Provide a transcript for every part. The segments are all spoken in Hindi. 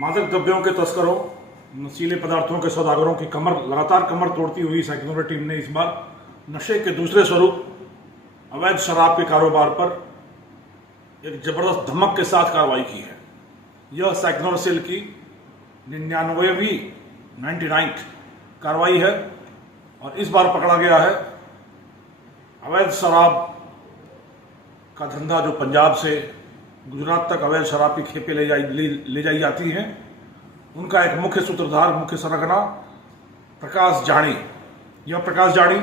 मादक द्रव्यों के तस्करों, नशीले पदार्थों के सौदागरों की लगातार कमर तोड़ती हुई सेक्युलर टीम ने इस बार नशे के दूसरे स्वरूप अवैध शराब के कारोबार पर एक जबरदस्त धमक के साथ कार्रवाई की है। यह सेक्युलर सेल की 99वीं कार्रवाई है और इस बार पकड़ा गया है अवैध शराब का धंधा जो पंजाब से गुजरात तक अवैध शराब की खेपें ले जाई जाती हैं। उनका एक मुख्य सूत्रधार, मुख्य सरगना प्रकाश जानी। यह प्रकाश जानी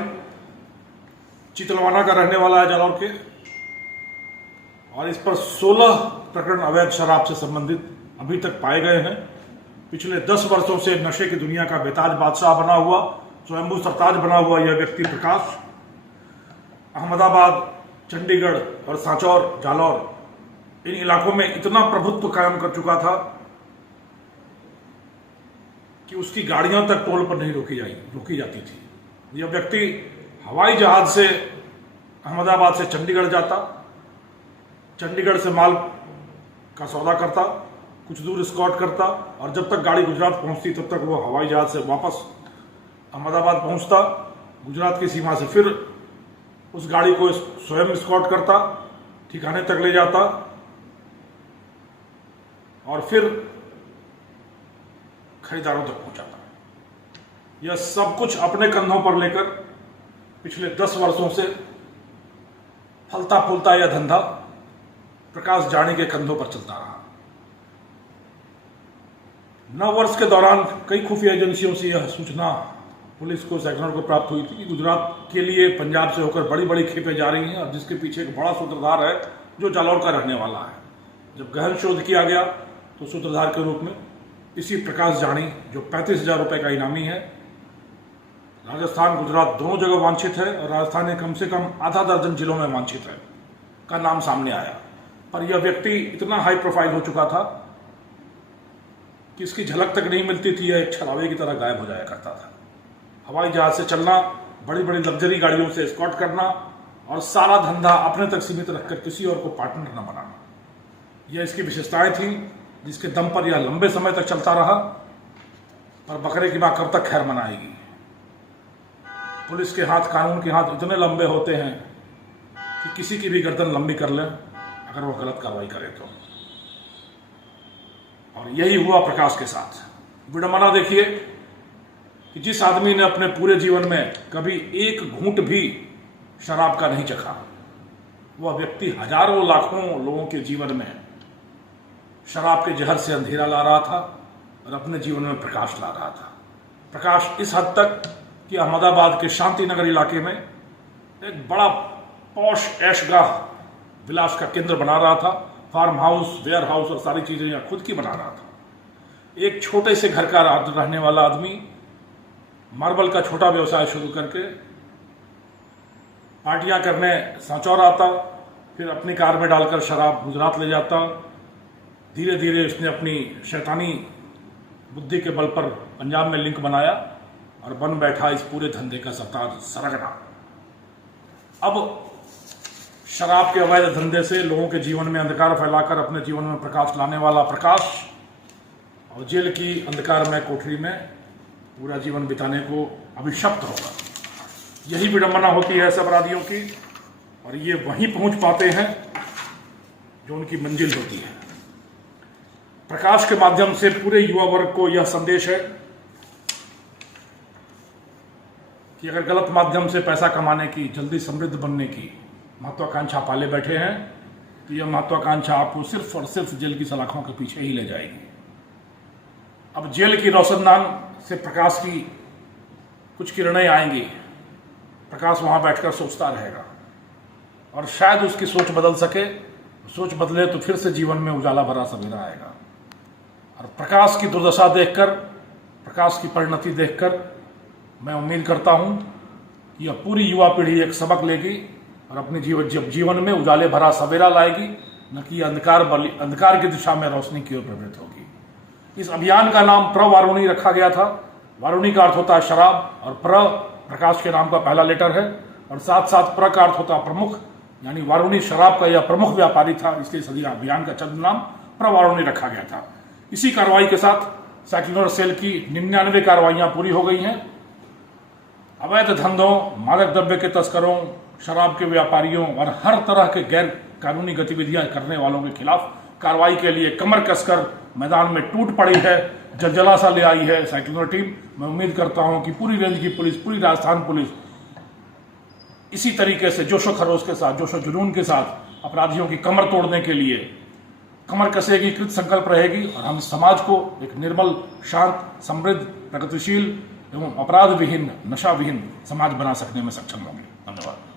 चितलवाना का रहने वाला है, जालौर के, और इस पर 16 प्रकरण अवैध शराब से संबंधित अभी तक पाए गए हैं। पिछले 10 वर्षों से नशे की दुनिया का बेताज बादशाह बना हुआ, स्वयंभू सरताज बना हुआ यह व्यक्ति प्रकाश अहमदाबाद, चंडीगढ़ और सांचौर, जालौर, इन इलाकों में इतना प्रभुत्व कायम कर चुका था कि उसकी गाड़ियां तक टोल पर नहीं रोकी जाती थी। यह व्यक्ति हवाई जहाज से अहमदाबाद से चंडीगढ़ जाता, चंडीगढ़ से माल का सौदा करता, कुछ दूर स्कॉट करता, और जब तक गाड़ी गुजरात पहुंचती तब तक वो हवाई जहाज से वापस अहमदाबाद पहुंचता, गुजरात की सीमा से फिर उस गाड़ी को स्वयं स्कॉट करता, ठिकाने तक ले जाता और फिर खरीदारों तक पहुंचाता। यह सब कुछ अपने कंधों पर लेकर पिछले 10 वर्षों से फलता फूलता यह धंधा प्रकाश जानी के कंधों पर चलता रहा। 9 वर्ष के दौरान कई खुफिया एजेंसियों से यह सूचना पुलिस को, सेक्टर को प्राप्त हुई थी कि गुजरात के लिए पंजाब से होकर बड़ी बड़ी खेपें जा रही हैं और जिसके पीछे एक बड़ा सूत्रधार है जो जालौर का रहने वाला है। जब गहन शोध किया गया तो सूत्रधार के रूप में इसी प्रकाश जानी, जो 35,000 रुपये का इनामी है, राजस्थान गुजरात दोनों जगह वांछित है और राजस्थान में कम से कम आधा दर्जन जिलों में वांछित है, का नाम सामने आया। पर यह व्यक्ति इतना हाई प्रोफाइल हो चुका था कि इसकी झलक तक नहीं मिलती थी। यह एक छलावे की तरह गायब हो जाया करता था। हवाई जहाज से चलना, बड़ी बड़ी लग्जरी गाड़ियों से एस्कॉर्ट करना और सारा धंधा अपने तक सीमित रखकर किसी और को पार्टनर न बनाना, यह इसकी विशेषताएं थी, जिसके दम पर यह लंबे समय तक चलता रहा। पर बकरे की मां कब तक खैर मनाएगी। पुलिस के हाथ, कानून के हाथ इतने लंबे होते हैं कि किसी की भी गर्दन लंबी कर ले अगर वो गलत कार्रवाई करे तो। और यही हुआ प्रकाश के साथ। विडंबना देखिए कि जिस आदमी ने अपने पूरे जीवन में कभी एक घूंट भी शराब का नहीं चखा, वह व्यक्ति हजारों लाखों लोगों के जीवन में शराब के जहर से अंधेरा ला रहा था और अपने जीवन में प्रकाश ला रहा था। प्रकाश इस हद तक कि अहमदाबाद के शांति नगर इलाके में एक बड़ा पॉश ऐशगाह विलास का केंद्र बना रहा था। फार्म हाउस, वेयर हाउस और सारी चीजें यहाँ खुद की बना रहा था। एक छोटे से घर का रहने वाला आदमी मार्बल का छोटा व्यवसाय शुरू करके पार्टियां करने सांचौर आता, फिर अपनी कार में डालकर शराब गुजरात ले जाता। धीरे धीरे उसने अपनी शैतानी बुद्धि के बल पर पंजाब में लिंक बनाया और बन बैठा इस पूरे धंधे का सरगना। अब शराब के अवैध धंधे से लोगों के जीवन में अंधकार फैलाकर अपने जीवन में प्रकाश लाने वाला प्रकाश और जेल की अंधकारमय कोठरी में पूरा जीवन बिताने को अभिशप्त होगा। यही विडंबना होती है ऐसे अपराधियों की, और ये वहीं पहुंच पाते हैं जो उनकी मंजिल होती है। प्रकाश के माध्यम से पूरे युवा वर्ग को यह संदेश है कि अगर गलत माध्यम से पैसा कमाने की, जल्दी समृद्ध बनने की महत्वाकांक्षा पाले बैठे हैं तो यह महत्वाकांक्षा आपको सिर्फ और सिर्फ जेल की सलाखों के पीछे ही ले जाएगी। अब जेल की रोशनदान से प्रकाश की कुछ किरणें आएंगी। प्रकाश वहां बैठकर सोचता रहेगा और शायद उसकी सोच बदल सके। सोच बदले तो फिर से जीवन में उजाला भरा सवेरा आएगा। और प्रकाश की दुर्दशा देखकर, प्रकाश की परिणति देखकर मैं उम्मीद करता हूं कि यह पूरी युवा पीढ़ी एक सबक लेगी और अपने जीवन में उजाले भरा सवेरा लाएगी, न कि अंधकार की दिशा में रोशनी की ओर प्रवृत्त होगी। इस अभियान का नाम प्रवारुणी रखा गया था। वारुणी का अर्थ होता है शराब और प्रकाश के नाम का पहला लेटर है, और साथ साथ प्र का अर्थ होता है प्रमुख, यानी वारुणी शराब का यह प्रमुख व्यापारी था, इसलिए इस अभियान का चंद नाम प्रवारुणी रखा गया था। इसी कार्रवाई के साथ सेक्युलर सेल की 99 कार्रवाइयां पूरी हो गई हैं। अवैध धंधों, मादक द्रव्य के तस्करों, शराब के व्यापारियों और हर तरह के गैर कानूनी गतिविधियां करने वालों के खिलाफ कार्रवाई के लिए कमर कसकर मैदान में टूट पड़ी है, जलजला सा ले आई है सेक्युलर टीम। मैं उम्मीद करता हूं कि पूरी रेंज की पुलिस, पूरी राजस्थान पुलिस इसी तरीके से जोशो खरोश के साथ, जोशो जुनून के साथ अपराधियों की कमर तोड़ने के लिए कमर कसेगी, कृत संकल्प रहेगी और हम समाज को एक निर्मल, शांत, समृद्ध, प्रगतिशील एवं अपराध विहीन, नशा विहीन समाज बना सकने में सक्षम होंगे। धन्यवाद।